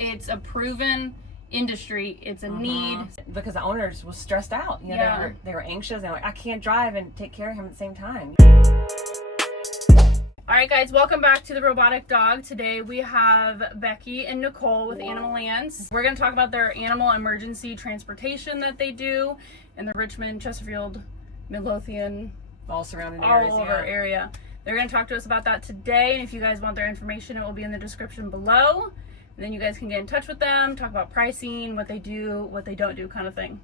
it's a proven industry. It's a need. Because the owners was stressed out. You know, they were anxious. They're like, I can't drive and take care of him at the same time. All right, guys, welcome back to the Robotic Dog. Today we have Becky and Nicole with Animalance. We're going to talk about their animal emergency transportation that they do in the Richmond, Chesterfield, Midlothian, all surrounding areas. All over area. They're going to talk to us about that today. And if you guys want their information, it will be in the description below. And then you guys can get in touch with them, talk about pricing, what they do, what they don't do, kind of thing.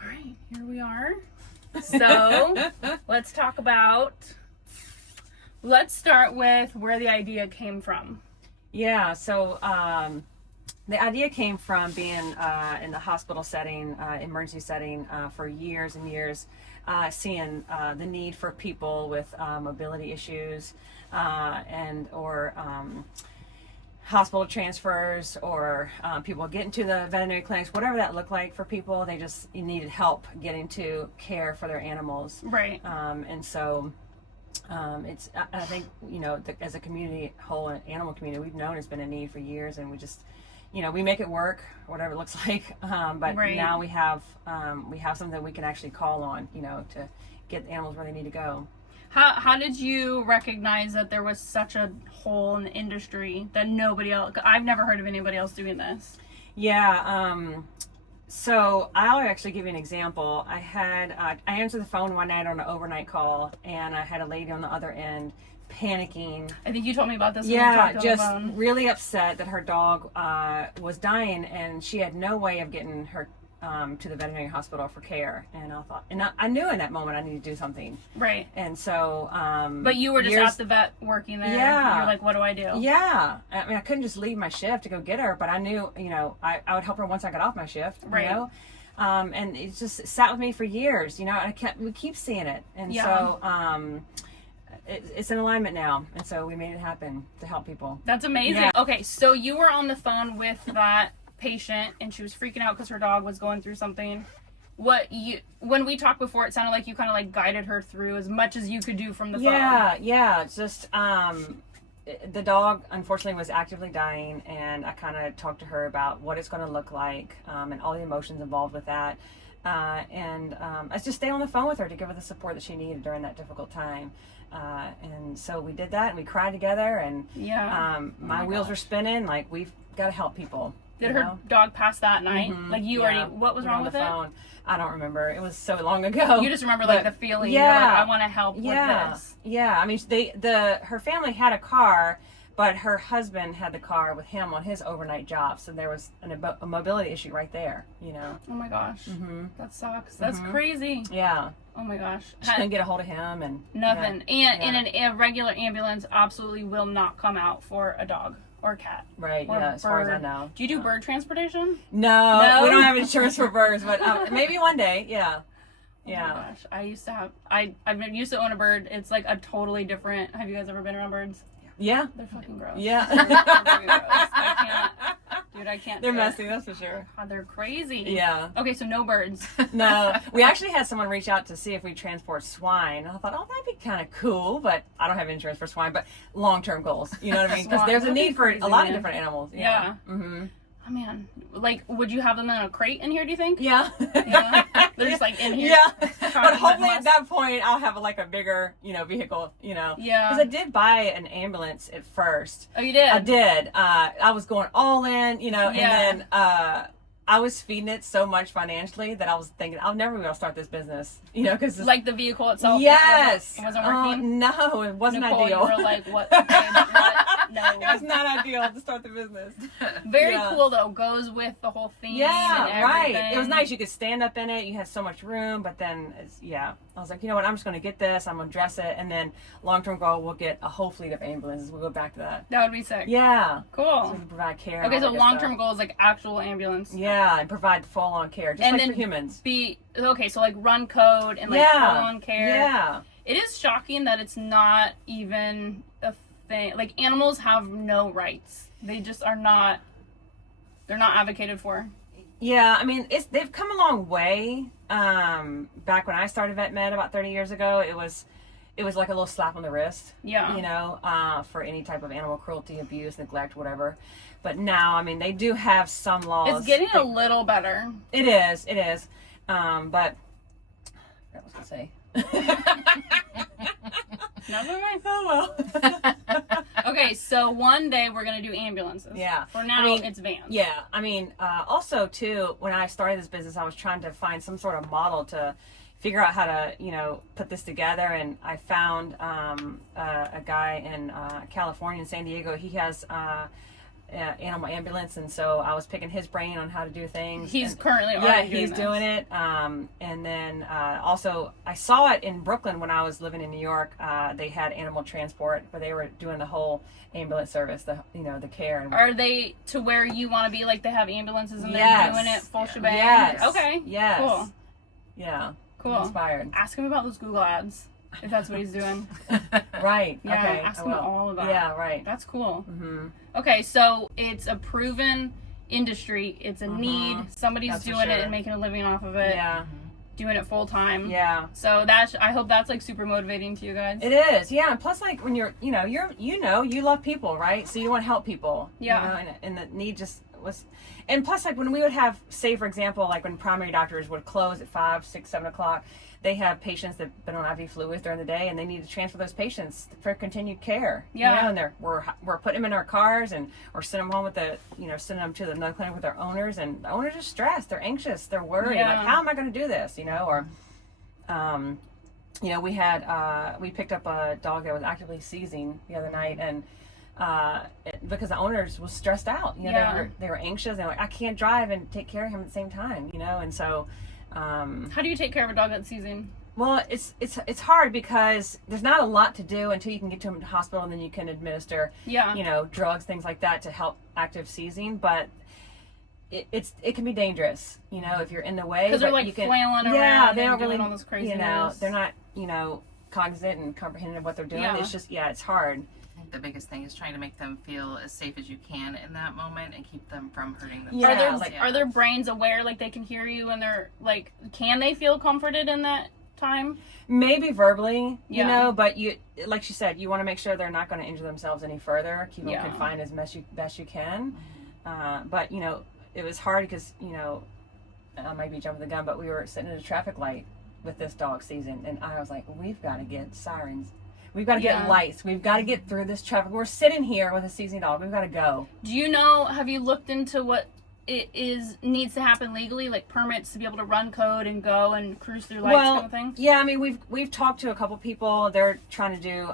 All right, here we are. So let's talk about... Let's start with where the idea came from. Yeah, so the idea came from being in the hospital setting, emergency setting for years and years, seeing the need for people with mobility issues or hospital transfers or people getting to the veterinary clinics, whatever that looked like for people. They just needed help getting to care for their animals. Right. And so... it's, I think, you know, as a community, whole animal community, we've known it's been a need for years, and we just, you know, we make it work, whatever it looks like. But now we have something we can actually call on, you know, to get the animals where they need to go. How did you recognize that there was such a hole in the industry that nobody else, I've never heard of anybody else doing this? Yeah, so I'll actually give you an example. I answered the phone one night on an overnight call, and I had a lady on the other end panicking. I think you told me about this. Yeah, just really upset that her dog was dying, and she had no way of getting her to the veterinary hospital for care. And I thought, and I knew in that moment I needed to do something. Right. And so, but you were just at the vet working there. Yeah. You're like, what do I do? Yeah. I mean, I couldn't just leave my shift to go get her, but I knew, you know, I would help her once I got off my shift. Right. You know? And it just sat with me for years, you know, and we keep seeing it. And so, it's in alignment now. And so we made it happen to help people. That's amazing. Yeah. Okay. So you were on the phone with that patient, and she was freaking out because her dog was going through something. When we talked before, it sounded like you kind of like guided her through as much as you could do from the phone. Yeah. Just the dog unfortunately was actively dying, and I kind of talked to her about what it's going to look like and all the emotions involved with that. And I just stayed on the phone with her to give her the support that she needed during that difficult time. And so we did that, and we cried together, and my wheels were spinning. Like, we've got to help people. Did her dog pass that night? Like, you already, what was wrong with it? I don't remember. It was so long ago. You just remember, like, the feeling. Yeah. You're like, I want to help with this. Yeah. I mean, her family had a car, but her husband had the car with him on his overnight job. So there was a mobility issue right there, you know. Oh, my gosh. That sucks. That's crazy. Yeah. Oh, my gosh. She couldn't get a hold of him. And nothing. And a regular ambulance absolutely will not come out for a dog. Or cat. Right, or as far as I know. Do you do bird transportation? No, we don't have insurance for birds, but maybe one day, yeah. Yeah. Oh my gosh, I used to have, I've been used to own a bird. It's like a totally different, have you guys ever been around birds? Yeah. They're fucking gross. Yeah. They're fucking gross. I can't. They're messy, that's for sure. God, they're crazy. Yeah. Okay, so no birds. No. We actually had someone reach out to see if we transport swine. I thought, that'd be kind of cool, but I don't have insurance for swine, but long-term goals. You know what I mean? Because there's a need for a lot of different animals. Yeah. Oh, man. Like, would you have them in a crate in here, do you think? Yeah. They're just, like, in here. Yeah. But hopefully at that point, I'll have, like, a bigger, you know, vehicle, you know. Yeah. Because I did buy an ambulance at first. Oh, you did? I did. I was going all in, you know, and then I was feeding it so much financially that I was thinking, I'll never be able to start this business, you know, because... Like the vehicle itself? Yes. It wasn't working? No, it wasn't Nicole, ideal. You were like, what? No. It was not ideal to start the business. Very cool, though. Goes with the whole theme. Yeah, and right. It was nice. You could stand up in it. You had so much room, but then, I was like, you know what? I'm just going to get this. I'm going to dress it. And then long-term goal, we'll get a whole fleet of ambulances. We'll go back to that. That would be sick. Yeah. Cool. So we can provide care. Okay, so long-term goal is like actual ambulance. Yeah, and provide full-on care, just like for humans. Okay, so like run code and like full-on care. Yeah. It is shocking that it's not even a thing. Like, animals have no rights. They just are not, they're not advocated for. Yeah, I mean, they've come a long way. Back when I started vet med about 30 years ago, it was it was like a little slap on the wrist. Yeah. You know, for any type of animal cruelty, abuse, neglect, whatever. But now, I mean, they do have some laws. It's getting a little better. It is. But what was I say? Nothing. Oh well. Okay, so one day we're gonna do ambulances. Yeah. For now, it's vans. Yeah. I mean, also too, when I started this business, I was trying to find some sort of model to figure out how to, you know, put this together. And I found a guy in California, in San Diego. He has animal ambulance, and so I was picking his brain on how to do things. He's currently already doing it. And then also I saw it in Brooklyn when I was living in New York. They had animal transport, where they were doing the whole ambulance service, the care. Are they to where you want to be? Like they have ambulances and Yes. they're doing it full shebang. Yes. Okay. Yes. Cool. Yeah. Cool. I'm inspired. Ask him about those Google ads, if that's what he's doing. Right. Yeah. Okay. Ask him all about. Yeah. Right. That's cool. Mm-hmm. Okay, so it's a proven industry. It's a need. Somebody's That's for doing it sure. and making a living off of it. Yeah. Doing it full time. Yeah. So I hope that's like super motivating to you guys. It is. Yeah. And plus, like when you're, you love people, right? So you want to help people. Yeah. You know, and the need just was, and plus, like when we would have, say for example, like when primary doctors would close at 5, 6, 7 o'clock, they have patients that've been on IV fluids during the day, and they need to transfer those patients for continued care. Yeah. You know, and we're putting them in our cars, and or send them home with sending them to the another clinic with their owners, and the owners are stressed, they're anxious, they're worried, Yeah. like how am I going to do this? You know, or we picked up a dog that was actively seizing the other night, and because the owners was stressed out. You know, Yeah. they were anxious. They're like, I can't drive and take care of him at the same time. You know, and so. How do you take care of a dog that's seizing? Well, it's hard because there's not a lot to do until you can get to him to the hospital, and then you can administer, drugs, things like that to help active seizing. But it can be dangerous, if you're in the way. Because they're like flailing around. Yeah, they don't doing really, all this crazy they're not, cognizant and comprehending of what they're doing. Yeah. It's just, it's hard. I think the biggest thing is trying to make them feel as safe as you can in that moment and keep them from hurting themselves. Yeah. Are their brains aware, like they can hear you, and they're like, can they feel comforted in that time? Maybe verbally, Yeah. but you, like she said, you want to make sure they're not going to injure themselves any further. Keep them Yeah. confined as best you can. But it was hard because I might be jumping the gun, but we were sitting at a traffic light with this dog season, and I was like, we've got to get sirens. We've got to get lights. We've got to get through this traffic. We're sitting here with a seizing dog. We've got to go. Do you have you looked into what needs to happen legally, like permits to be able to run code and go and cruise through lights kind of thing? Yeah, I mean, we've talked to a couple people. They're trying to do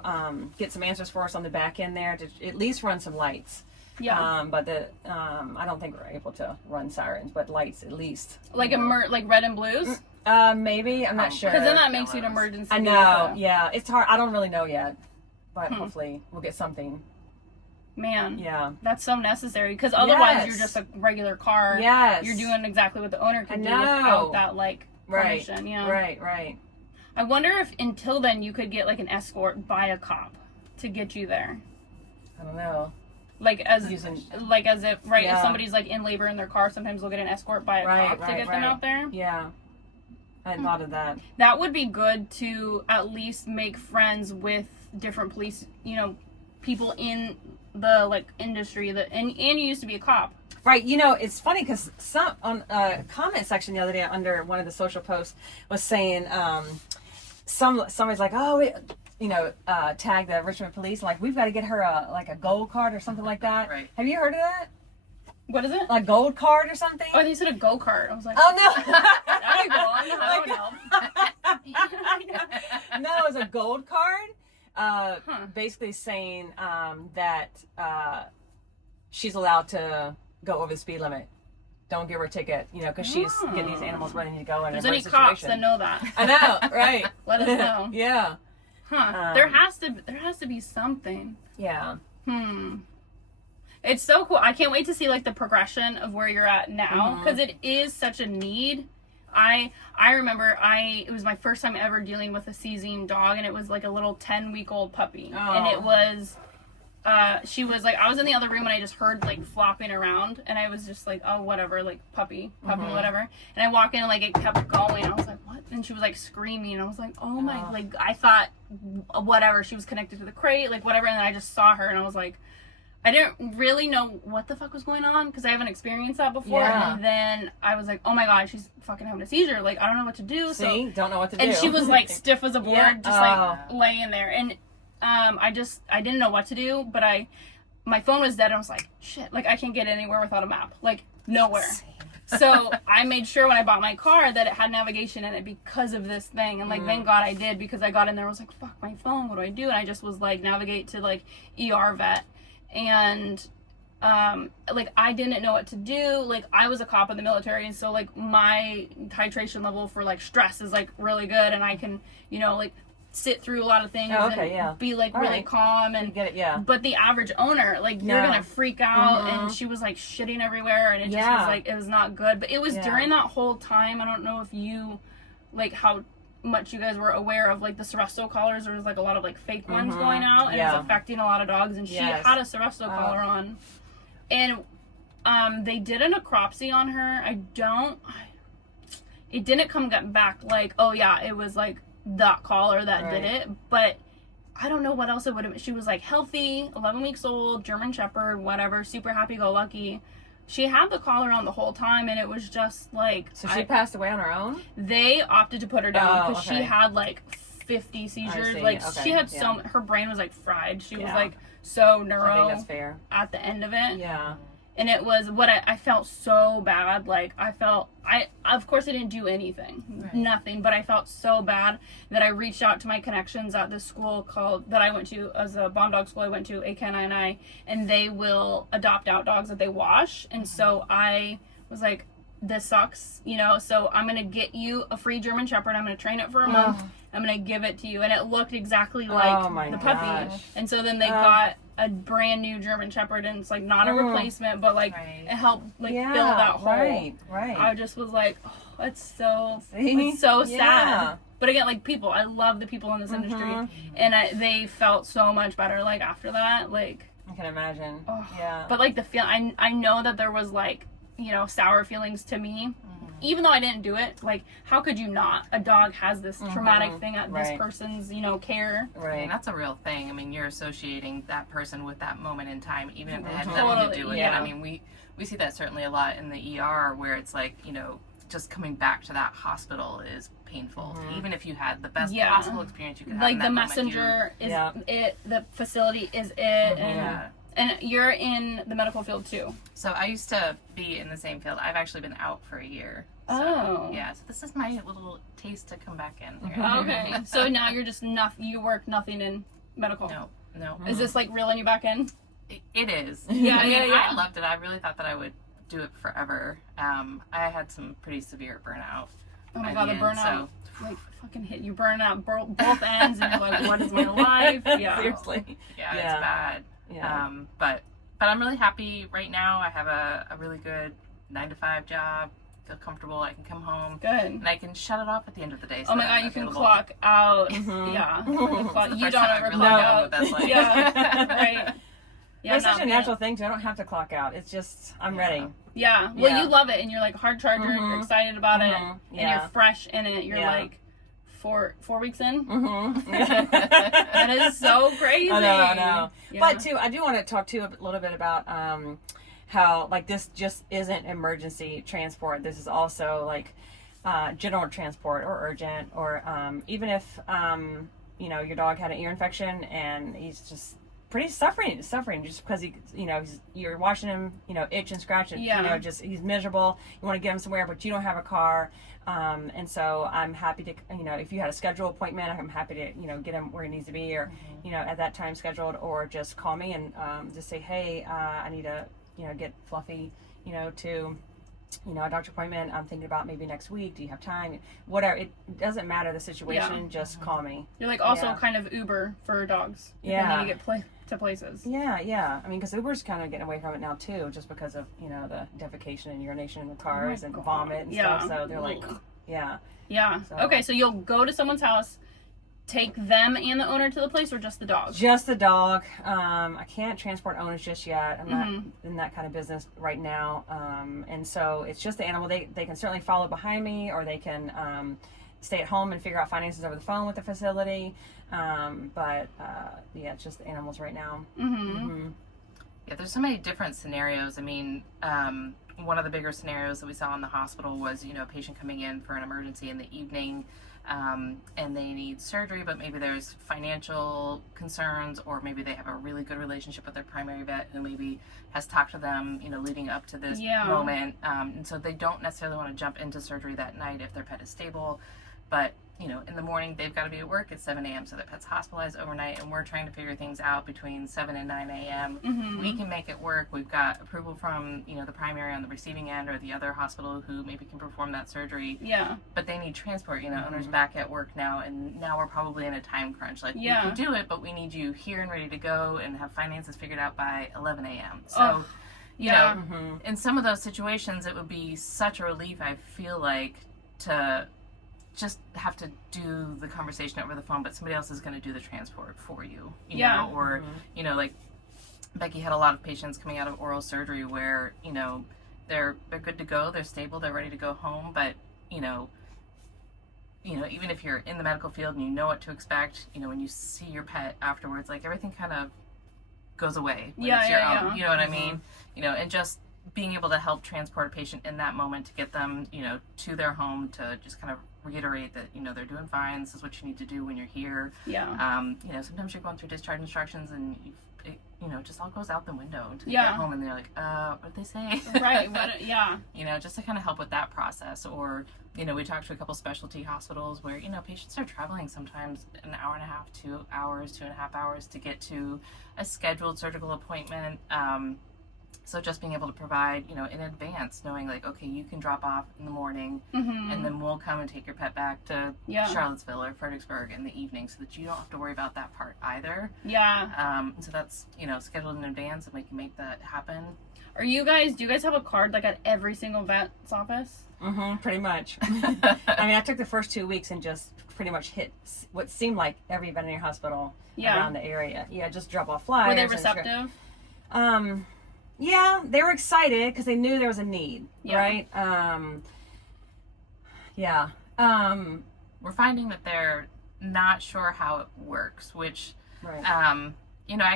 get some answers for us on the back end there to at least run some lights. Yeah. But I don't think we're able to run sirens, but lights at least. Like like red and blues? Maybe. I'm not sure. Because then that makes you an emergency. I know. Yeah, it's hard. I don't really know yet, but hopefully we'll get something. Man. Yeah. That's so necessary, because otherwise Yes. you're just a regular car. Yes. You're doing exactly what the owner can do know. without that Right. permission. Yeah. Right. I wonder if until then you could get like an escort by a cop to get you there. I don't know. Like as if Yeah. if somebody's like in labor in their car, sometimes they'll get an escort by a cop to get them out there. Yeah. I hadn't thought of that. That would be good to at least make friends with different police, people in the industry and you used to be a cop. Right, it's funny because some on a comment section the other day under one of the social posts was saying somebody's like, tag the Richmond police, like we've got to get her a gold card or something like that. Right. Have you heard of that? What is it? A gold card or something? Oh, they said a go-kart. I was like, Oh no! there you go. I know that would help. No, it was a gold card. Basically saying that she's allowed to go over the speed limit. Don't give her a ticket, because she's getting these animals ready to go in If an there's any emergency cops situation. that know that, I know, right? let us know. Yeah. There has to be something. Yeah. It's so cool. I can't wait to see the progression of where you're at now, because it is such a need. I remember it was my first time ever dealing with a seizing dog, and it was like a little 10-week-old puppy, and it was she was like, I was in the other room and I just heard like flopping around, and I was just like, oh whatever, like puppy, whatever. And I walk in and like it kept going. I was like, what? And she was like screaming, and I was like, oh my, like I thought whatever, she was connected to the crate, like whatever. And then I just saw her and I was like, I didn't really know what the fuck was going on because I haven't experienced that before. Yeah. And then I was like, oh my god, she's fucking having a seizure. Like I don't know what to do. See, don't know what to do. And she was like stiff as a board, Yeah. just like laying there. And I didn't know what to do, but my phone was dead, and I was like, shit, like I can't get anywhere without a map, like nowhere. So I made sure when I bought my car that it had navigation in it because of this thing, and like thank God I did, because I got in there, I was like, fuck my phone, what do I do? And I just was like, navigate to like ER vet, and like I didn't know what to do. Like I was a cop in the military, and so like my titration level for like stress is like really good, and I can, you know, like sit through a lot of things and be like really calm and get it, but the average owner, like you're gonna freak out. And she was like shitting everywhere, and it just was like, it was not good. But it was during that whole time, I don't know if you like how much you guys were aware of like the Seresto collars. There was like a lot of like fake ones going out, and it was affecting a lot of dogs, and she had a Seresto collar on, and they did a necropsy on her. It didn't come back like, oh yeah, it was like that collar that did it, but I don't know what else it would have. She was like healthy, 11 weeks old, German Shepherd, whatever, super happy-go-lucky. She had the collar on the whole time, and it was just like... So she passed away on her own? They opted to put her down because she had like 50 seizures. Like she had her brain was like fried. She was like so neuro I think that's fair. At the end of it. Yeah. And it was what I felt so bad. Like of course I didn't do anything, nothing, but I felt so bad that I reached out to my connections at this school that I went to as a bomb dog school. I went to A-Canine, and they will adopt out dogs that they wash. And so I was like, this sucks, you know, so I'm going to get you a free German Shepherd. I'm going to train it for a month. I'm going to give it to you. And it looked exactly like the puppy. And so then they got a brand new German Shepherd, and it's like not a replacement, but like it helped like fill that hole. Right. I just was like, oh, it's so sad. But again, like people, I love the people in this industry, and they felt so much better like after that. Like I can imagine. But like the feel, I know that there was like, you know, sour feelings to me. Even though I didn't do it, like, how could you not? A dog has this traumatic thing at this person's, you know, care. Right. And that's a real thing. I mean, you're associating that person with that moment in time, even if it had nothing to do with it. I mean, we see that certainly a lot in the ER, where it's like, you know, just coming back to that hospital is painful. Even if you had the best possible experience you could have. Like in that the moment, messenger is it, the facility is it, and you're in the medical field too. So I used to be in the same field. I've actually been out for a year. So, yeah, so this is my little taste to come back in. Okay. So now you're just you work nothing in medical. No. Is this like reeling you back in? It is. Yeah, I loved it. I really thought that I would do it forever. I had some pretty severe burnout. Oh my god, the burnout like fucking hit you. Burn out both ends, and you're like, what is my life? Yeah. Seriously. Yeah, it's bad. Yeah. But I'm really happy right now. I have a really good 9-to-5 job. Feel comfortable. I can come home. Good. And I can shut it off at the end of the day. So oh my god, you can clock out. Yeah. You don't ever clock out. That's like. Yeah. Right. Yeah, it's such a natural thing too. I don't have to clock out. It's just I'm ready. Yeah. Well, you love it, and you're like hard charger. You're excited about it, and you're fresh in it. You're like 4 weeks in. That is so crazy. I know. Yeah. But too, I do want to talk a little bit about how like this just isn't emergency transport. This is also like general transport or urgent, or even if you know, your dog had an ear infection and he's just pretty suffering just because you're watching him, you know, itch and scratch it. You know, just he's miserable. You want to get him somewhere, but you don't have a car. And so I'm happy to, you know, if you had a scheduled appointment, I'm happy to, you know, get him where he needs to be, or you know, at that time scheduled, or just call me and just say, hey, I need to, you know, get Fluffy, you know, to, you know, a doctor appointment. I'm thinking about maybe next week. Do you have time? Whatever. It doesn't matter the situation. Just call me. You're like also kind of Uber for dogs. Yeah. They need to get to places. Yeah. I mean, because Uber's kind of getting away from it now too, just because of, you know, the defecation and urination in the cars and vomit and stuff. So they're like, So. Okay, so you'll go to someone's house, take them and the owner to the place, or just the dog? Just the dog. I can't transport owners just yet. I'm not in that kind of business right now. And so it's just the animal. They can certainly follow behind me, or they can stay at home and figure out finances over the phone with the facility. But yeah, it's just the animals right now. Yeah, there's so many different scenarios. I mean, one of the bigger scenarios that we saw in the hospital was, a patient coming in for an emergency in the evening, and they need surgery, but maybe there's financial concerns, or maybe they have a really good relationship with their primary vet who maybe has talked to them, leading up to this moment. And so they don't necessarily want to jump into surgery that night if their pet is stable. But in the morning, they've got to be at work at 7 a.m. so their pet's hospitalized overnight, and we're trying to figure things out between 7 and 9 a.m. We can make it work. We've got approval from, the primary on the receiving end, or the other hospital who maybe can perform that surgery. Yeah. But they need transport. Owner's back at work now, and now we're probably in a time crunch. Like, we can do it, but we need you here and ready to go and have finances figured out by 11 a.m. So, in some of those situations, it would be such a relief, I feel like, to just have to do the conversation over the phone, but somebody else is going to do the transport for you, know, or, like Becky had a lot of patients coming out of oral surgery where, they're good to go, they're stable, they're ready to go home, but, even if you're in the medical field and you know what to expect, when you see your pet afterwards, like, everything kind of goes away when it's your own, you know what I mean? And just being able to help transport a patient in that moment to get them, to their home, to just kind of reiterate that, they're doing fine. This is what you need to do when you're here. Yeah. Sometimes you're going through discharge instructions and it just all goes out the window until you get home and they're like, what did they say? Right. Just to kind of help with that process. Or, we talked to a couple specialty hospitals where, patients are traveling sometimes an hour and a half, 2 hours, 2.5 hours to get to a scheduled surgical appointment. So just being able to provide, in advance, knowing like, okay, you can drop off in the morning and then we'll come and take your pet back to Charlottesville or Fredericksburg in the evening, so that you don't have to worry about that part either. Yeah. So that's, scheduled in advance, and we can make that happen. Do you guys have a card like at every single vet's office? Pretty much. I mean, I took the first 2 weeks and just pretty much hit what seemed like every veterinary hospital around the area. Yeah, just drop off flyers. Were they receptive? Yeah, they were excited because they knew there was a need, right? We're finding that they're not sure how it works, which, I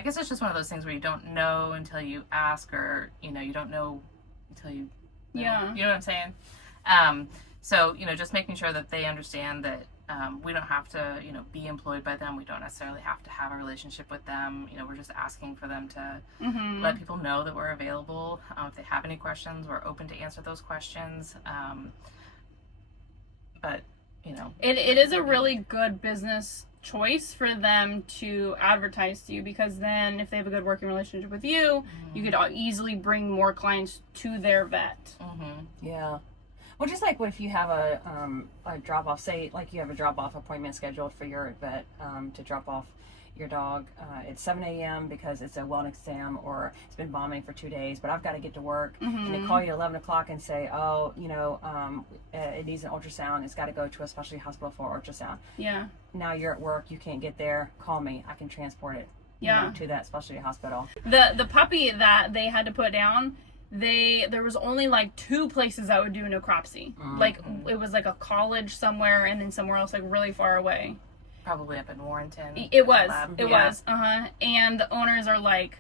guess it's just one of those things where you don't know until you ask, or, you don't know until you know. Yeah. You know what I'm saying? So, just making sure that they understand that we don't have to, be employed by them. We don't necessarily have to have a relationship with them. We're just asking for them to let people know that we're available. If they have any questions, we're open to answer those questions. But, It is a really good business choice for them to advertise to you, because then if they have a good working relationship with you, you could easily bring more clients to their vet. Yeah. Well, just like what if you have a drop-off, say, like you have a drop-off appointment scheduled for your vet to drop off your dog at 7 a.m. because it's a wellness exam, or it's been vomiting for 2 days, but I've got to get to work. And they call you at 11 o'clock and say, it needs an ultrasound. It's got to go to a specialty hospital for ultrasound. Yeah. Now you're at work. You can't get there. Call me. I can transport it to that specialty hospital. The puppy that they had to put down, there was only like 2 places that would do necropsy. Like, it was like a college somewhere, and then somewhere else like really far away. Probably up in Warrenton. It was. And the owners are like,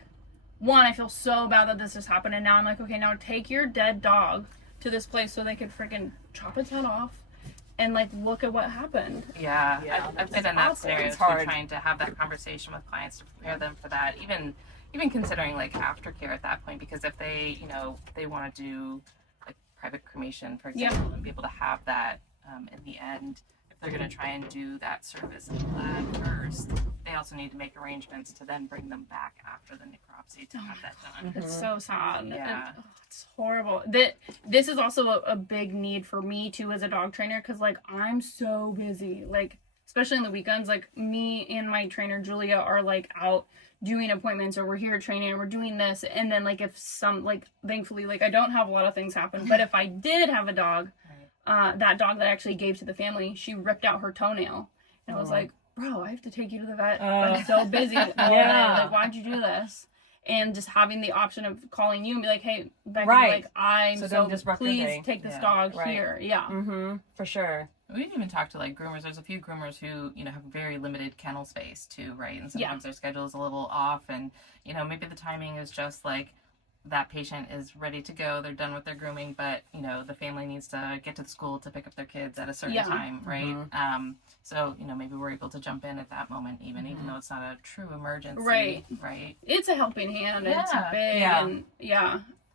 one, I feel so bad that this has happened, and now I'm like, okay, now take your dead dog to this place so they could freaking chop its head off and like look at what happened. Yeah. I've been in that scenario too, trying to have that conversation with clients to prepare them for that. Even considering like aftercare at that point, because if they, they want to do like private cremation, for example, and be able to have that in the end, if they're going to try and do that service in the lab first, they also need to make arrangements to then bring them back after the necropsy to have that done. It's so sad. Yeah. It's horrible. This is also a big need for me too as a dog trainer, because like I'm so busy, like especially in the weekends. Like me and my trainer Julia are like out doing appointments, or we're here training and we're doing this, and then like if some, like thankfully like I don't have a lot of things happen, but if I did have a dog, that dog that I actually gave to the family, she ripped out her toenail, and I was like, bro, I have to take you to the vet. I'm so busy. Like, why'd you do this? And just having the option of calling you and be like, hey, Becky, like, I'm so please take this dog here. Yeah. Mm-hmm. For sure. We didn't even talk to like groomers. There's a few groomers who, you know, have very limited kennel space too, right? And sometimes their schedule is a little off, and, you know, maybe the timing is just like that patient is ready to go, they're done with their grooming, but, you know, the family needs to get to the school to pick up their kids at a certain time, right? So, you know, maybe we're able to jump in at that moment, even though it's not a true emergency, right? It's a helping hand. It's big, and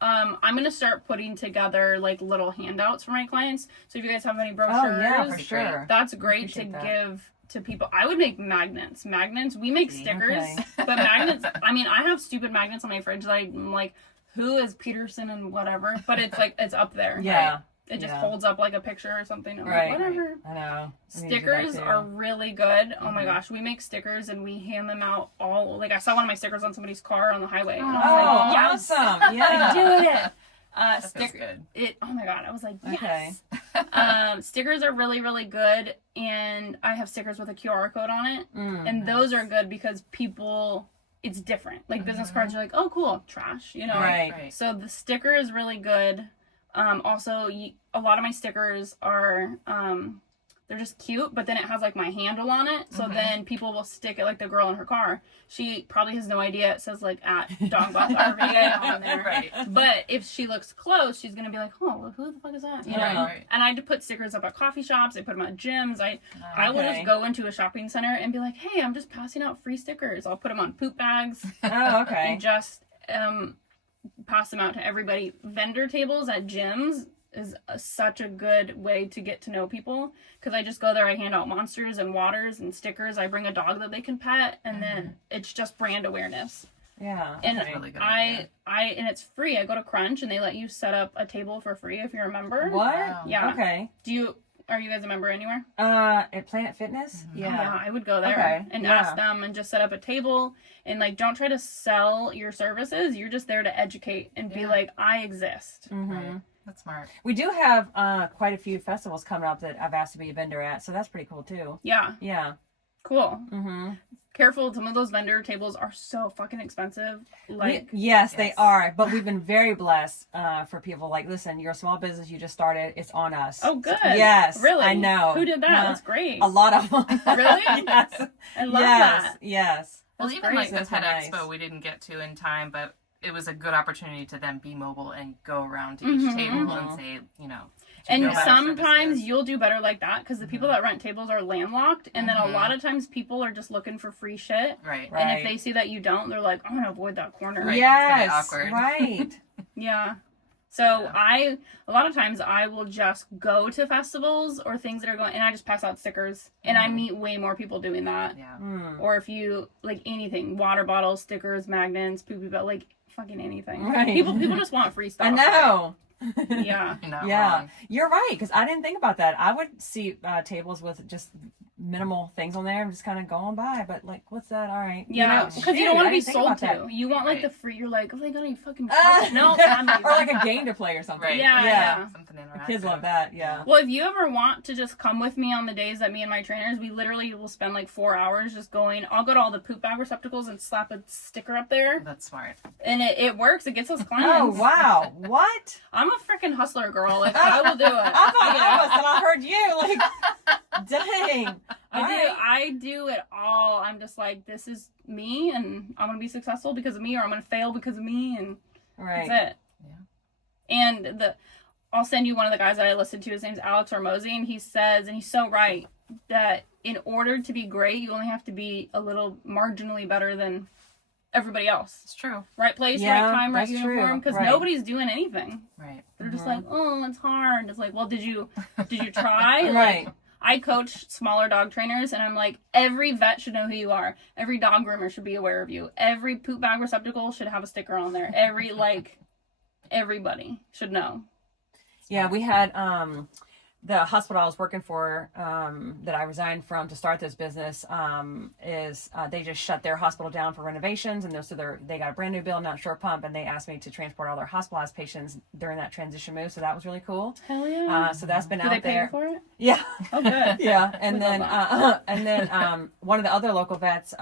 I'm gonna start putting together like little handouts for my clients. So if you guys have any brochures, for sure, that's great to give to people. I would make magnets. We make stickers, but magnets. I mean, I have stupid magnets on my fridge that I'm like, who is Peterson and whatever, but it's like it's up there. Right? It just holds up like a picture or something. I'm like, whatever. I know. Stickers are really good. Oh my gosh, we make stickers and we hand them out all. Like I saw one of my stickers on somebody's car on the highway. And I was like, yes, awesome! Yeah, doing it. Oh my god, I was like, yes. Stickers are really, really good, and I have stickers with a QR code on it, and those are good because people. It's different. Like business cards, you're like, oh, cool, trash, you know. Right. So the sticker is really good. Also, a lot of my stickers are, they're just cute, but then it has like my handle on it. So then people will stick it, like the girl in her car. She probably has no idea it says like at Animalance RVA on there. But if she looks close, she's going to be like, oh, who the fuck is that? You know? And I had to put stickers up at coffee shops. I put them at gyms. I will just go into a shopping center and be like, hey, I'm just passing out free stickers. I'll put them on poop bags. And just, pass them out to everybody. Vendor tables at gyms is such a good way to get to know people, because I just go there, I hand out monsters and waters and stickers, I bring a dog that they can pet, and then it's just brand awareness. And really good and it's free. I go to Crunch and they let you set up a table for free if you're a member. What? Wow. Yeah. Okay. Are you guys a member anywhere? At Planet Fitness? Yeah, I would go there and ask them and just set up a table, and like don't try to sell your services. You're just there to educate and be like, I exist. Right. That's smart. We do have quite a few festivals coming up that I've asked to be a vendor at, so that's pretty cool too. Yeah. Cool. Careful, some of those vendor tables are so fucking expensive. Like, yes, they are. But we've been very blessed for people like, listen, you're a small business, you just started, it's on us. Oh, good. So, yes, really. I know. Who did that? That's great. A lot of them. Really? Yes. I love that. Yes. Well, That's even great. like the Pet Expo, we didn't get to in time, but it was a good opportunity to then be mobile and go around to each table and say, you know. And sometimes you'll do better like that, because the people that rent tables are landlocked, and then a lot of times people are just looking for free shit. Right. And if they see that you don't, they're like, I'm gonna avoid that corner. Right. Yes. It's gonna be awkward. Right. Yeah. So a lot of times I will just go to festivals or things that are going, and I just pass out stickers, and I meet way more people doing that. Yeah. Or if you like anything, water bottles, stickers, magnets, poopy belt, like fucking anything. Right. People just want free stuff. I know. Yeah. Wrong. You're right, because I didn't think about that. I would see tables with just minimal things on there and just kind of going by, but like, what's that? All right. Yeah, because you don't want to be sold to. That. You want like the free, you're like, oh, they got any fucking no. Or like a game to play or something. Right. Yeah. Something interactive. Kids love that, yeah. Well, if you ever want to just come with me on the days that me and my trainers, we literally will spend like 4 hours just going, I'll go to all the poop bag receptacles and slap a sticker up there. That's smart. And it works. It gets us clients. Oh, wow. What? I'm a freaking hustler, girl. Like, I will do it. I thought I was, and I heard you. Like, dang. I do it all. I'm just like, this is me, and I'm going to be successful because of me, or I'm going to fail because of me, and that's it. Yeah. And I'll send you one of the guys that I listened to. His name's Alex Hormozy, and he says, and he's so right, that in order to be great, you only have to be a little marginally better than everybody else. It's true. Right place, right time, right uniform, because nobody's doing anything. Right. They're just like, oh, it's hard. It's like, well, did you try? Right. Like, I coach smaller dog trainers, and I'm like, every vet should know who you are. Every dog groomer should be aware of you. Every poop bag receptacle should have a sticker on there. Everybody should know. Yeah, we had the hospital I was working for, that I resigned from to start this business, they just shut their hospital down for renovations, and they got a brand new build, not short pump, and they asked me to transport all their hospitalized patients during that transition move. So that was really cool. Hell yeah! So that's been Did out they pay there. you for it? Yeah. Oh, good. Yeah, and then one of the other local vets,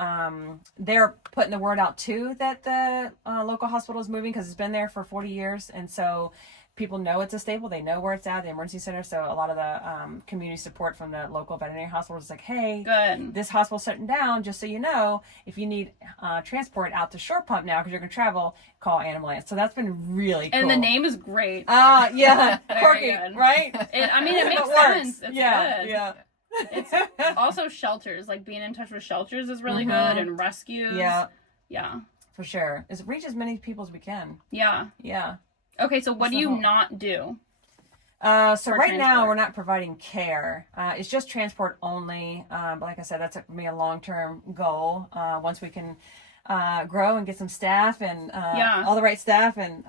they're putting the word out too that the local hospital is moving because it's been there for 40 years, and so people know it's a staple. They know where it's at, the emergency center. So a lot of the community support from the local veterinary hospital is like, hey, Good. this hospital's shutting down. Just so you know, if you need transport out to short pump now because you're going to travel, call Animalance. So that's been really cool. And the name is great. Yeah, quirky, good. right? I mean, it makes It works. sense. It's Yeah, good. yeah. It's also shelters. Like being in touch with shelters is really good, and rescues. Yeah, Yeah. for sure. Is reach as many people as we can. Yeah. Yeah. Okay, so what do you not do? So right transport? now we're not providing care. It's just transport only. But like I said, that's for me a long-term goal. Once we can grow and get some staff and all the right staff and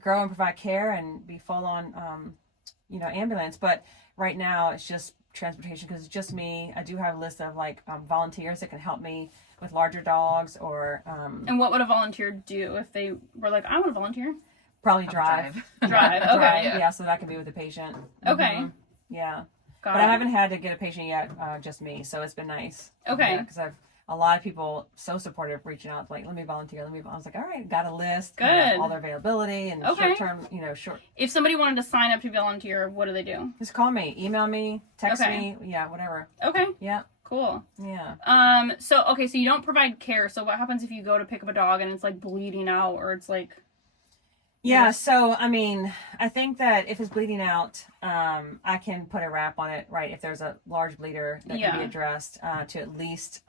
grow and provide care and be full on, ambulance. But right now it's just transportation because it's just me. I do have a list of volunteers that can help me with larger dogs or. And what would a volunteer do if they were like, I want to volunteer? Probably drive. Drive. Okay. Drive, yeah, so that can be with the patient. Okay. Mhm. Yeah. Got But it. I haven't had to get a patient yet, just me, so it's been nice. Okay. Because I've a lot of people so supportive reaching out, like, let me volunteer. I was like, all right, got a list. Good. All their availability and Okay. short-term, short. If somebody wanted to sign up to volunteer, what do they do? Just call me, email me, text Okay. me, yeah, whatever. Okay. Yeah, Cool. yeah. So you don't provide care. So what happens if you go to pick up a dog and it's like bleeding out or it's like... Yeah, so, I think that if it's bleeding out, I can put a wrap on it, right? If there's a large bleeder that can be addressed, to at least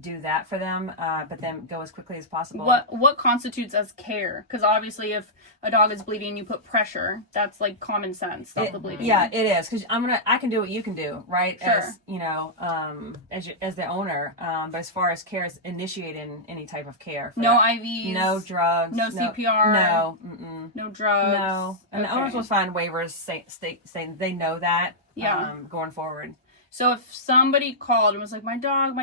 do that for them, but then go as quickly as possible. What constitutes as care? Because obviously if a dog is bleeding, you put pressure. That's like common sense. Stop the bleeding. Yeah, it is. Because I can do what you can do, right? Sure. As the owner. But as far as care, is initiating any type of care. No IVs. No drugs. No CPR. No. Mm-mm. No drugs. No. And the owners will sign waivers saying they know that. Yeah. Going forward. So if somebody called and was like, my dog,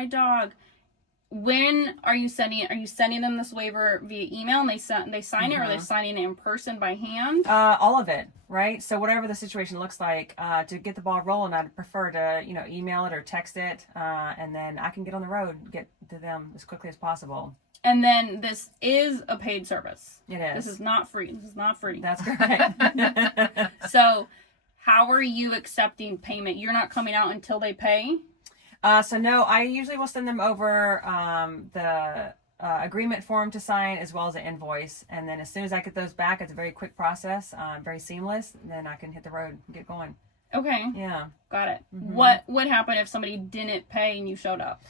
when are you sending them this waiver via email and they sign it, or are they signing it in person by hand? All of it, right? So whatever the situation looks like, to get the ball rolling, I'd prefer to, email it or text it, and then I can get on the road and get to them as quickly as possible. And then this is a paid service. It is. This is not free. That's correct. So how are you accepting payment? You're not coming out until they pay? So no, I usually will send them over the agreement form to sign as well as an invoice, and then as soon as I get those back, it's a very quick process, very seamless, and then I can hit the road and get going. Okay. Yeah. Got it. Mm-hmm. What would happen if somebody didn't pay and you showed up?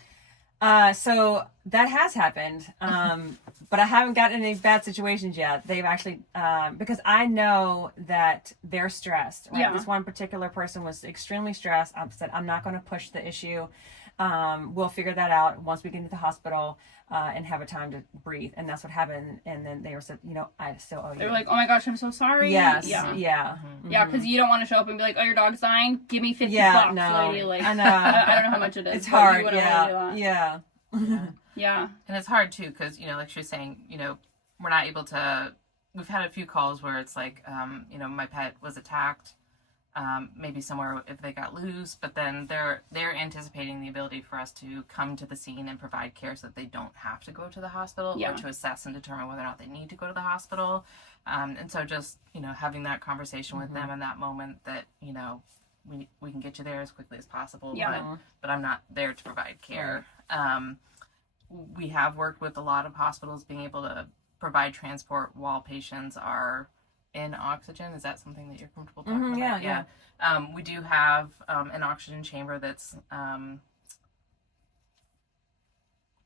So that has happened, but I haven't gotten any bad situations yet. They've actually, because I know that they're stressed, right? Yeah. This one particular person was extremely stressed. I said, I'm not going to push the issue. We'll figure that out once we get to the hospital, and have a time to breathe. And that's what happened. And then they were said, I still owe you. They were like, oh my gosh, I'm so sorry. Yes. Yeah. Yeah. Mm-hmm. Yeah, because you don't want to show up and be like, oh, your dog's dying? Give me $50, no. lady. Like, I know. I don't know how much it is. It's but hard. You wouldn't really do that. Yeah. Yeah. And it's hard too, because like she was saying, we're not able to. We've had a few calls where it's like, my pet was attacked, maybe somewhere if they got loose, but then they're anticipating the ability for us to come to the scene and provide care so that they don't have to go to the hospital, or to assess and determine whether or not they need to go to the hospital. And so just having that conversation with them in that moment that we can get you there as quickly as possible, but I'm not there to provide care. We have worked with a lot of hospitals being able to provide transport while patients are in oxygen. Is that something that you're comfortable talking about? Yeah. We do have an oxygen chamber that's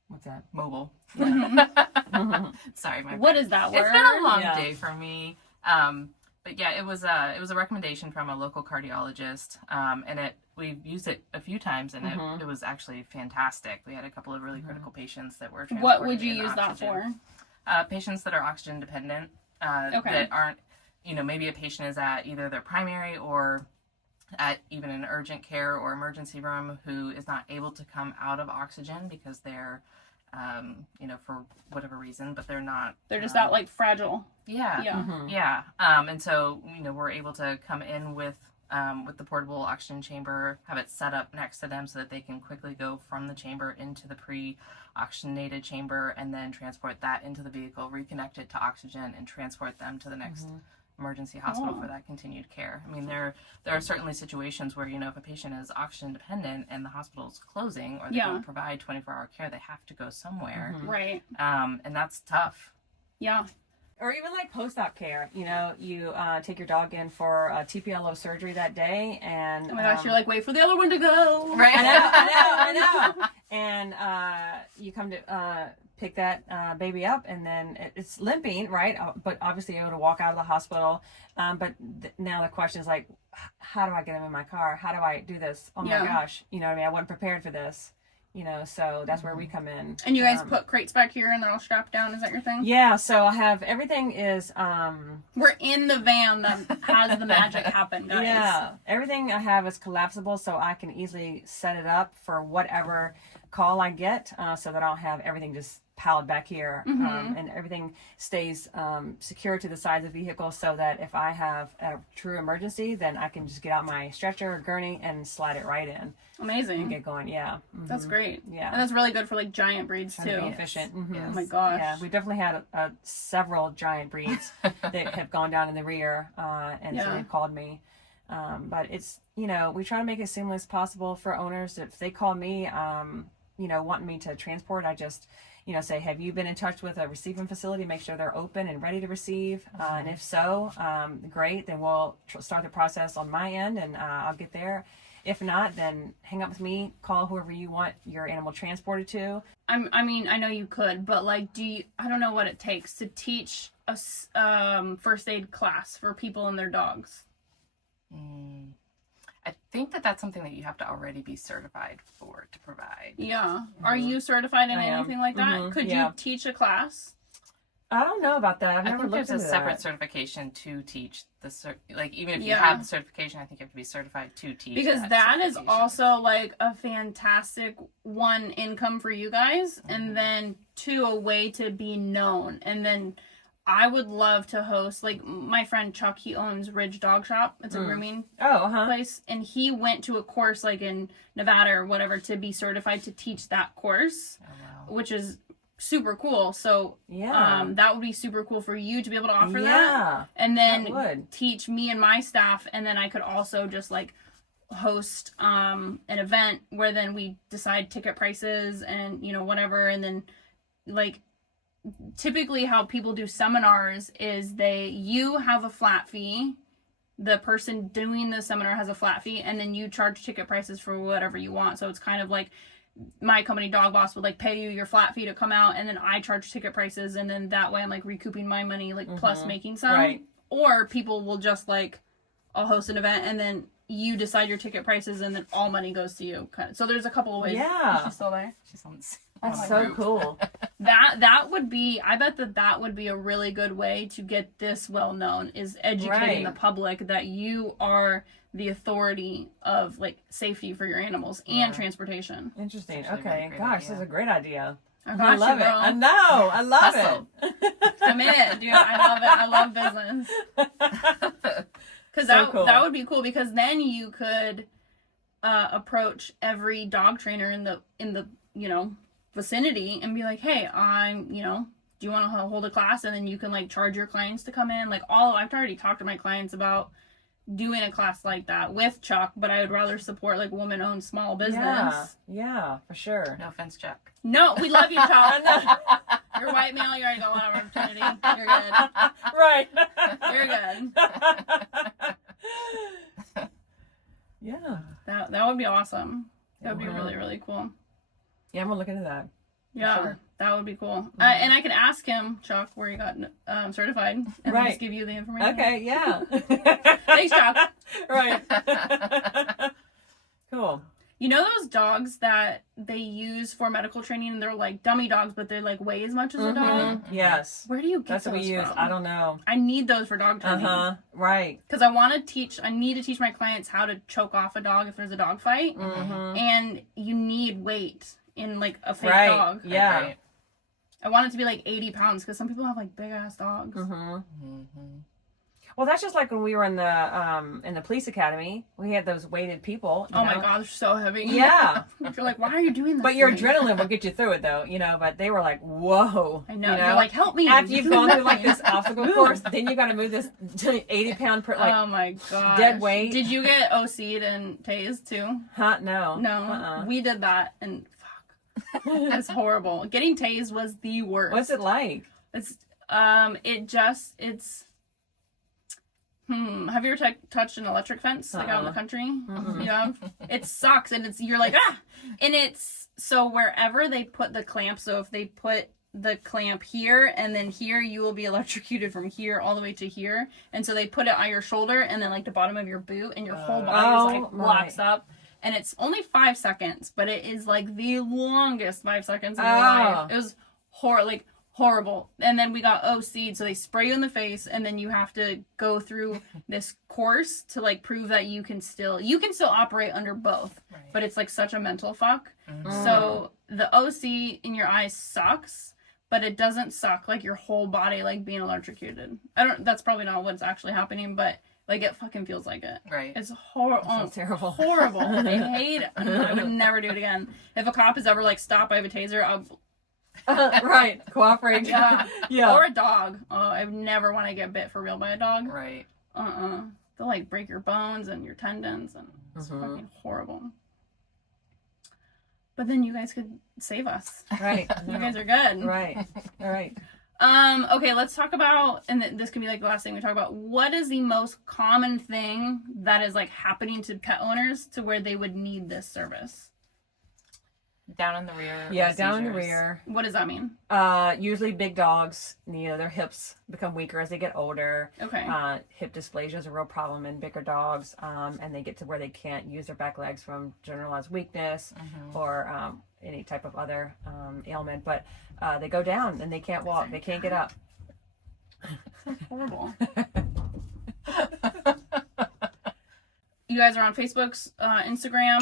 What's that? mobile. Sorry, What is that word? It's been a long day for me. But yeah, it was a recommendation from a local cardiologist, and we've used it a few times, and it was actually fantastic. We had a couple of really critical patients that were transported. What would you use oxygen. that for? Patients that are oxygen dependent, that aren't, maybe a patient is at either their primary or at even an urgent care or emergency room who is not able to come out of oxygen because they're, for whatever reason, but they're not. They're just that like fragile. Yeah. Yeah. Mm-hmm. Yeah. And so, we're able to come in with the portable oxygen chamber, have it set up next to them so that they can quickly go from the chamber into the pre-oxygenated chamber and then transport that into the vehicle, reconnect it to oxygen, and transport them to the next emergency hospital for that continued care. I mean, there are certainly situations where, if a patient is oxygen dependent and the hospital is closing or they don't provide 24-hour care, they have to go somewhere. Right. And that's tough. Yeah. Or even like post-op care, you take your dog in for a TPLO surgery that day, and oh my gosh, you're like, wait for the other one to go. Right. I know. And you come to pick that baby up, and then it's limping, right? But obviously able to walk out of the hospital. But now the question is like, how do I get him in my car? How do I do this? Oh my gosh, I wasn't prepared for this. So that's where we come in. And you guys put crates back here and they're all strapped down. Is that your thing? Yeah. So I have everything is. We're in the van that has the magic happen, guys. Yeah. Everything I have is collapsible, so I can easily set it up for whatever call I get, so that I don't have everything just piled back here, and everything stays secure to the sides of the vehicle, so that if I have a true emergency, then I can just get out my stretcher or gurney and slide it right in. Amazing. And get going. Yeah. That's great. Yeah. And that's really good for like giant breeds too. To be efficient. Oh my gosh. Yeah, we definitely had several giant breeds that have gone down in the rear, and so they've called me. But it's, we try to make it as seamless as possible for owners. If they call me, wanting me to transport, I just, say, have you been in touch with a receiving facility? Make sure they're open and ready to receive. And if so, great, then we'll start the process on my end, and I'll get there. If not, then hang up with me, call whoever you want your animal transported to. I mean, I know you could, but like, I don't know what it takes to teach a first aid class for people and their dogs. I think that's something that you have to already be certified for to provide. Yeah. Are you certified in anything like that? Could you teach a class? I don't know about that. I've never looked into there's a separate that. certification to teach even if you have the certification, I think you have to be certified to teach. Because that is also like a fantastic income for you guys, and then a way to be known. And then I would love to host, like, my friend Chuck, he owns Ridge Dog Shop. It's a grooming place. And he went to a course, like, in Nevada or whatever, to be certified to teach that course, which is super cool. So, that would be super cool for you to be able to offer that. And then teach me and my staff. And then I could also just, like, host an event where then we decide ticket prices and, whatever. And then, like, typically how people do seminars is you have a flat fee, the person doing the seminar has a flat fee, and then you charge ticket prices for whatever you want. So it's kind of like my company Dog Boss would like pay you your flat fee to come out, and then I charge ticket prices, and then that way I'm like recouping my money, like plus making some. Right. Or people will just like, I'll host an event and then you decide your ticket prices and then all money goes to you. So there's a couple of ways. Yeah. She's still there. She's on That's so cool. That would be, I bet that would be a really good way to get this well known, is educating the public that you are the authority of like safety for your animals and transportation. Interesting. Okay. Gosh, this is a great idea. I love it. I know. I love it. I'm in it, dude. I love it. I love business. Because that would be cool, because then you could approach every dog trainer in the vicinity and be like, hey, do you want to hold a class? And then you can like charge your clients to come in. Like I've already talked to my clients about doing a class like that with Chuck, but I would rather support like woman-owned small business. Yeah, for sure. No offense, Chuck. No, we love you, Chuck. You're white male, you already got a lot of opportunity. You're good. Right. You're good. Yeah. That would be awesome. That would be really, really cool. Yeah, I'm gonna look into that. Yeah, sure. That would be cool. And I can ask him, Chuck, where he got certified, and then just give you the information. Okay, yeah. Thanks, Chuck. Right. Cool. You know those dogs that they use for medical training, and they're like dummy dogs, but they like weigh as much as a dog? Yes. Where do you get That's those what we use. from? I don't know. I need those for dog training. Right. Because I need to teach my clients how to choke off a dog if there's a dog fight. And you need weight in like a fake dog. Yeah. Right. I want it to be like 80 pounds because some people have like big ass dogs. Well, that's just like when we were in the police academy. We had those weighted people. Oh my god, they're so heavy. Yeah. You're like, why are you doing this? But your adrenaline will get you through it, though. But they were like, whoa. I know. You're like, help me. After you've gone through like this obstacle course, then you got to move this 80-pound per oh my god, dead weight. Did you get OC'd and tased too? Huh? No. No. We did that, and fuck, it's horrible. Getting tased was the worst. What's it like? It's have you ever touched an electric fence like out in the country? You know, it sucks, and you're like and it's so wherever they put the clamp. So if they put the clamp here and then here, you will be electrocuted from here all the way to here. And so they put it on your shoulder and then like the bottom of your boot, and your whole body is like locks up. And it's only 5 seconds, but it is like the longest 5 seconds of your life. It was horrible. And then we got OC'd, so they spray you in the face, and then you have to go through this course to like prove that you can still operate under both. Right. But it's like such a mental fuck. So the OC in your eyes sucks, but it doesn't suck like your whole body like being electrocuted. That's probably not what's actually happening, but like it fucking feels like it. Right. It's horrible. Sounds terrible. Horrible. I hate it. I would never do it again. If a cop is ever like, stop, I have a taser, I'll right. Cooperate. Yeah. Yeah. Or a dog. Oh, I never want to get bit for real by a dog. Right. They'll like break your bones and your tendons, and it's fucking horrible. But then you guys could save us. Right. You guys are good. Right. All right. Okay, let's talk about, and this could be like the last thing we talk about. What is the most common thing that is like happening to pet owners to where they would need this service? Down in the rear. Yeah, down in the rear. What does that mean? Usually big dogs, their hips become weaker as they get older. Okay. Hip dysplasia is a real problem in bigger dogs, and they get to where they can't use their back legs from generalized weakness or any type of other ailment. But they go down and they can't walk. They can't get up. That's horrible. You guys are on Facebook's, Instagram,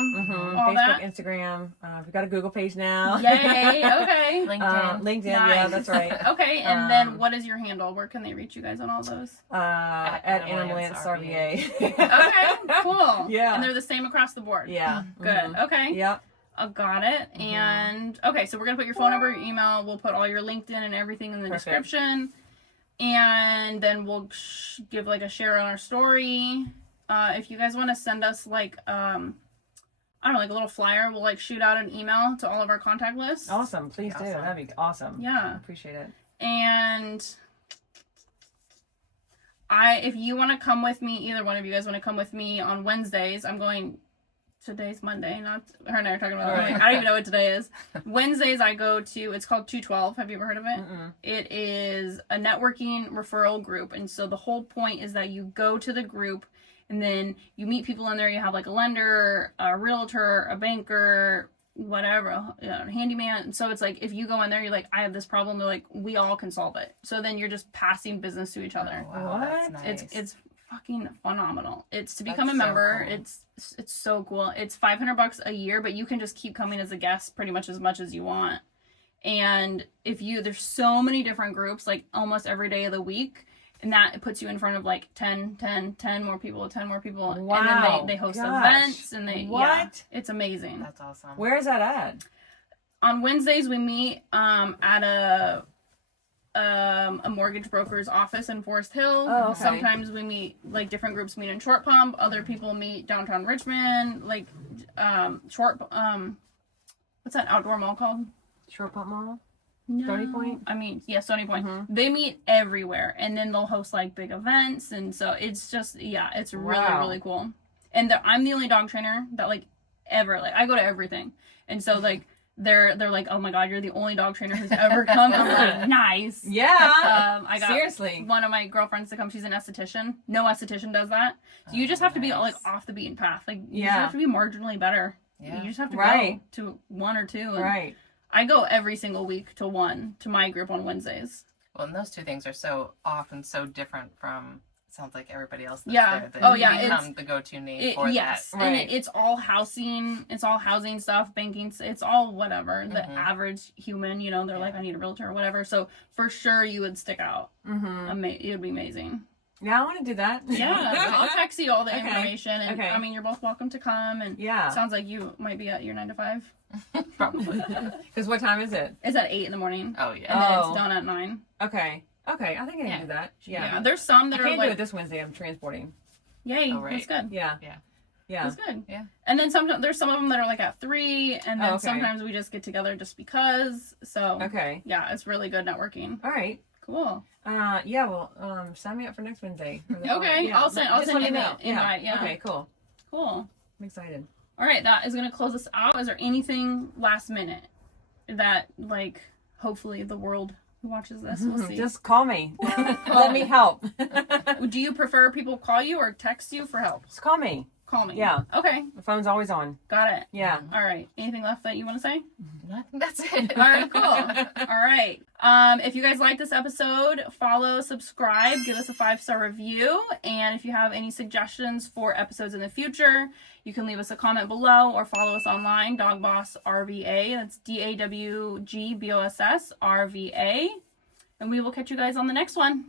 all Facebook, that? Instagram. We've got a Google page now. Yay, okay. LinkedIn. Yeah, Nice. that's right. Okay, and then what is your handle? Where can they reach you guys on all those? At Animalance RVA. Okay, cool. Yeah. And they're the same across the board. Yeah. Good, okay. Yep. Got it. And, okay, so we're going to put your phone number, your email, we'll put all your LinkedIn and everything in the description. And then we'll give like a share on our story. If you guys want to send us like, I don't know, like a little flyer, we'll like shoot out an email to all of our contact lists. Awesome. Please do. That'd be awesome. Yeah. Appreciate it. And if you want to come with me, either one of you guys want to come with me on Wednesdays, today's Monday, not her and I are talking about it. I don't even know what today is. Wednesdays I go to, it's called 212. Have you ever heard of it? It is a networking referral group. And so the whole point is that you go to the group and then you meet people in there. You have like a lender, a realtor, a banker, whatever, a handyman. And so it's like, if you go in there, you're like, I have this problem. They're like, we all can solve it. So then you're just passing business to each other. Oh, wow, that's nice. It's fucking phenomenal. It's to become a member. So cool. It's so cool. It's $500 a year, but you can just keep coming as a guest pretty much as you want. And there's so many different groups, like almost every day of the week. And that puts you in front of like 10 more people. Wow. And then they host events and it's amazing. That's awesome. Where is that at? On Wednesdays we meet at a mortgage broker's office in Forest Hill. Oh, okay. Sometimes we meet, like different groups meet in Short Pump. Other people meet downtown Richmond. Like what's that outdoor mall called? Short Pump Mall? No. Stony Point? Stony Point. They meet everywhere, and then they'll host like big events, and so it's just it's really really cool. And I'm the only dog trainer that like ever, like I go to everything, and so like they're like, oh my god, you're the only dog trainer who's ever come. I'm like, nice. Yeah. I got seriously one of my girlfriends to come. She's an esthetician. No esthetician does that. So you just have to be like off the beaten path. Like you just have to be marginally better. You just have to Right. go to one or two. And Right. I go every single week to my group on Wednesdays. Well, and those two things are so often so different from, sounds like, everybody else that's Yeah. there. That Oh, yeah, you it's- become the go-to name for yes. that. And Right. it's all housing. It's all housing stuff, banking. It's all whatever. The average human, you know, they're like, I need a realtor or whatever. So for sure you would stick out. It would be amazing. Yeah, I want to do that. Yeah. I'll text you all the Okay. information. And Okay. I mean, you're both welcome to come. And Yeah. sounds like you might be at your 9 to 5. Probably. Because what time is it? It's at 8 in the morning. Oh, yeah. And then Oh. it's done at 9. Okay. Okay, I think I can Yeah. do that. Yeah. Yeah. There's some I that are can't like, do it this Wednesday. I'm transporting. yay, Oh, right. that's good. Yeah. Yeah. Yeah. That's good. Yeah. And then sometimes there's some of them that are like at 3, and then Oh, okay. sometimes we just get together just because. So Okay. yeah, it's really good networking. All right. Cool. Yeah. Well, sign me up for next Wednesday. Okay, Yeah. I'll send Just you let me the know. invite. Yeah. Okay. Cool. Cool. I'm excited. All right, that is gonna close us out. Is there anything last minute that like hopefully the world who watches this will see? Just call me. Let me help. Do you prefer people call you or text you for help? Just call me. Call me. Yeah. Okay, The phone's always on. got it. Yeah. All right. Anything left that you want to say? I think that's it. All right, cool. All right. If you guys like this episode, follow, subscribe, give us a 5-star review. And if you have any suggestions for episodes in the future, you can leave us a comment below or follow us online, Dog Boss RVA. That's DAWGBOSS RVA. And we will catch you guys on the next one.